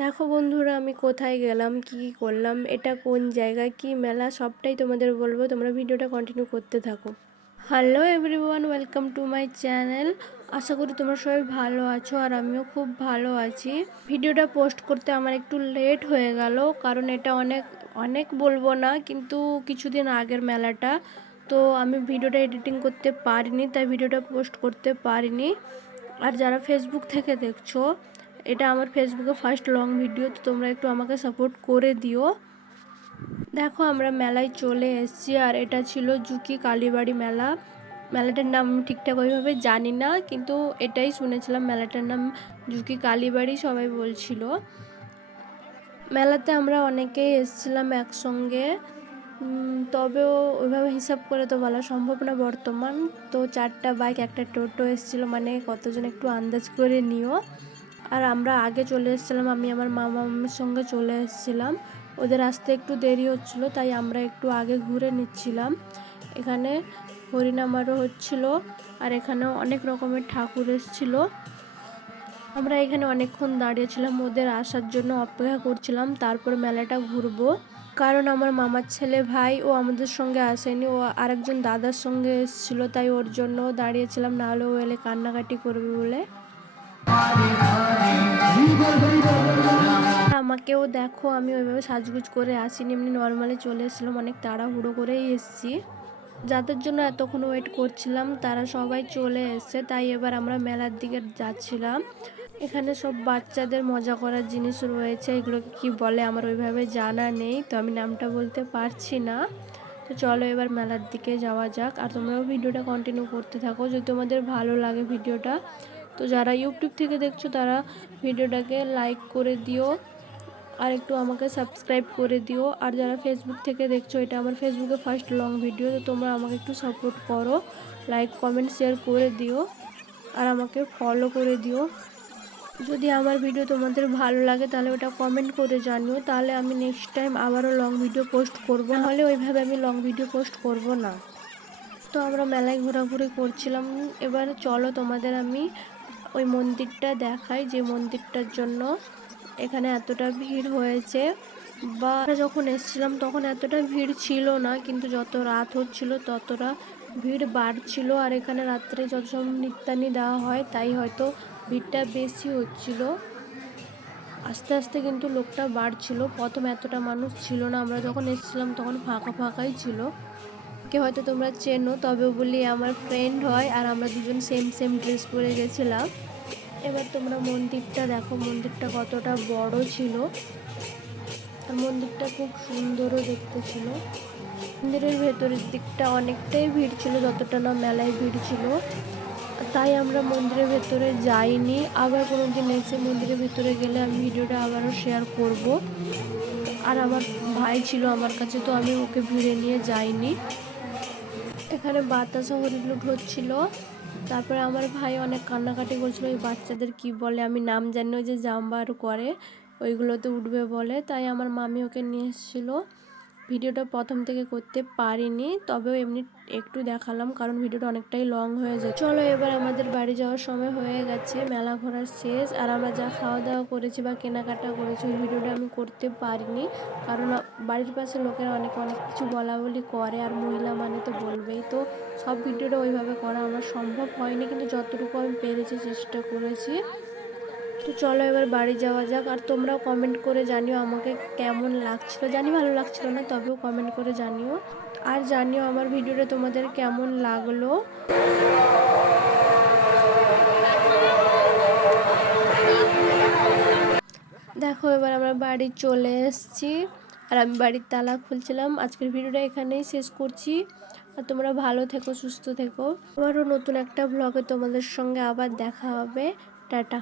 দেখো বন্ধুরা, আমি কোথায় গেলাম, কি করলাম, এটা কোন জায়গায় কি মেলা, সবটাই তোমাদের বলব। তোমরা ভিডিওটা কন্টিনিউ করতে থাকো। Hello everyone welcome to my channel আশা করি তোমরা সবাই ভালো আছো আর আমিও খুব ভালো আছি। ভিডিওটা পোস্ট করতে আমার একটু লেট হয়ে গেল, কারণ এটা অনেক অনেক বলব না, কিন্তু কিছুদিন আগের মেলাটা। তো আমি ভিডিওটা এডিটিং করতে পারিনি, তাই ভিডিওটা পোস্ট করতে পারিনি। আর যারা ফেসবুক থেকে দেখছ এটা আমার ফেসবুকে ফার্স্ট লং ভিডিও তো তোমরা একটু আমাকে সাপোর্ট করে দিও। দেখো, আমরা মেলায় চলে এসেছি, আর এটা ছিল জুকি কালীবাড়ি মেলা। মেলাটার নাম ঠিকঠাক ওইভাবে জানি না, কিন্তু এটাই শুনেছিলাম মেলাটার নাম জুকি কালীবাড়ি, সবাই বলছিল। মেলাতে আমরা অনেকেই এসেছিলাম একসঙ্গে। তবেও ওইভাবে হিসাব করে তো বলা সম্ভব না বর্তমান। তো চারটা বাইক একটা টোটো এসেছিল মানে কতজন একটু আন্দাজ করে নিও। আর আমরা আগে চলে এসেছিলাম, আমি আমার মামা মামির সঙ্গে চলে এসেছিলাম। ওদের আসতে একটু দেরি হচ্ছিল, তাই আমরা একটু আগে ঘুরে নিচ্ছিলাম। এখানে হরিনামারও হচ্ছিল আর এখানেও অনেক রকমের ঠাকুর এসেছিল। আমরা এখানে অনেকক্ষণ দাঁড়িয়েছিলাম, ওদের আসার জন্য অপেক্ষা করছিলাম, তারপর মেলাটা ঘুরবো। কারণ আমার মামার ছেলে ভাই, ও আমাদের সঙ্গে আসেনি, ও আরেকজন দাদার সঙ্গে এসেছিল, তাই ওর জন্য দাঁড়িয়েছিলাম, নাহলে ও এলে কান্নাকাটি করবে বলে। আমাকেও দেখো, আমি ওইভাবে সাজগুজ করে আসিনি, এমনি নর্মালি চলে এসেছিলাম, অনেক তাড়াহুড়ো করেই এসেছি। যাদের জন্য এতক্ষণ ওয়েট করছিলাম, তারা সবাই চলে এসছে, তাই এবার আমরা মেলার দিকে যাচ্ছিলাম। এখানে সব বাচ্চাদের মজা করার জিনিস রয়েছে, এগুলোকে কি বলে আমার ওইভাবে জানা নেই, তো আমি নামটা বলতে পারছি না। তো চলো এবার মেলার দিকে যাওয়া যাক, আর তোমরাও ভিডিওটা কন্টিনিউ করতে থাকো, যদি তোমাদের ভালো লাগে ভিডিওটা। তো যারা ইউটিউব থেকে দেখছ, তারা ভিডিওটাকে লাইক করে দিও আর একটু আমাকে সাবস্ক্রাইব করে দিও। আর যারা ফেসবুক থেকে দেখছ, এটা আমার ফেসবুকে ফার্স্ট লং ভিডিও তো তোমরা আমাকে একটু সাপোর্ট করো লাইক কমেন্ট শেয়ার করে দিও আর আমাকে ফলো করে দিও। যদি আমার ভিডিও তোমাদের ভালো লাগে, তাহলে ওটা কমেন্ট করে জানিও, তাহলে আমি নেক্সট টাইম আবারও লং ভিডিও পোস্ট করব। নাহলে ওইভাবে আমি লং ভিডিও পোস্ট করব না। তো আমরা মেলায় ঘোরাঘুরি করছিলাম, এবার চলো তোমাদের আমি ওই মন্দিরটা দেখাই যে মন্দিরটার জন্য এখানে এতটা ভিড় হয়েছে। বা যখন এসছিলাম তখন এতটা ভিড় ছিল না, কিন্তু যত রাত হচ্ছিল ততটা ভিড় বাড়ছিল। আর এখানে রাত্রে যত সব নিত্যানি দেওয়া হয়, তাই হয়তো ভিড়টা বেশি হচ্ছিল। আস্তে আস্তে কিন্তু লোকটা বাড়ছিল। প্রথম এতটা মানুষ ছিল না। আমরা যখন এসেছিলাম তখন ফাঁকা ফাঁকাই ছিল। কে হয়তো তোমরা চেনো, তবে বলি আমার ফ্রেন্ড হয় আর আমরা দুজন সেম সেম ড্রেস পরে গেছিলাম। এবার তোমরা মন্দিরটা দেখো, মন্দিরটা কতটা বড় ছিল। মন্দিরটা খুব সুন্দরও দেখতে ছিল। মন্দিরের ভেতরের দিকটা অনেকটাই ভিড় ছিল, যতটা না মেলায় ভিড় ছিল। তাই আমরা মন্দিরের ভেতরে যাইনি। আবার কোনো দিন এসে মন্দিরের ভেতরে গেলে আমি ভিডিওটা আবারও শেয়ার করব। আর আমার ভাই ছিল আমার কাছে, তো আমি ওকে ভিড়ে নিয়ে যাইনি। এখানে বাতাসা হরিলুট হচ্ছিল তারপরে আমার ভাই অনেক কান্নাকাটি করছিল ওই বাচ্চাদের কি বলে? আমি নাম জানি ওই যে জাম্বার করে, ওইগুলোতে উঠবে বলে। তাই আমার মামি ওকে নিয়ে এসেছিল। ভিডিওটা প্রথম থেকে করতে পারিনি, তবেও এমনি একটু দেখালাম কারণ ভিডিওটা অনেকটাই লং হয়ে যায়। চলো এবার আমাদের বাড়ি যাওয়ার সময় হয়ে গেছে, মেলা ঘোরার শেষ, আর আমরা যা খাওয়া দাওয়া করেছি বা কেনাকাটা করেছি ওই ভিডিওটা আমি করতে পারিনি, কারণ বাড়ির পাশে লোকেরা অনেক অনেক কিছু বলা বলি করে, আর মহিলা মানে তো বলবেই। তো সব ভিডিওটা ওইভাবে করা আমার সম্ভব হয়নি, কিন্তু যতটুকু আমি পেরেছি, চেষ্টা করেছি। তো চলো এবার বাড়ি যাওয়া যাক। আর তোমরাও কমেন্ট করে জানিও আমাকে কেমন লাগছিল। জানি ভালো লাগছিল না, তবেও কমেন্ট করে জানিও। আর জানিও আমার ভিডিওটা তোমাদের কেমন লাগল। দেখো, এবার আমরা বাড়ি চলে এসেছি। আর আমি বাড়ির তালা খুলছিলাম। আজকের ভিডিওটা এখানেই শেষ করছি। আর তোমরা ভালো থেকো, সুস্থ থেকো। আবারও নতুন একটা ব্লগে তোমাদের সঙ্গে আবার দেখা হবে। টাটা।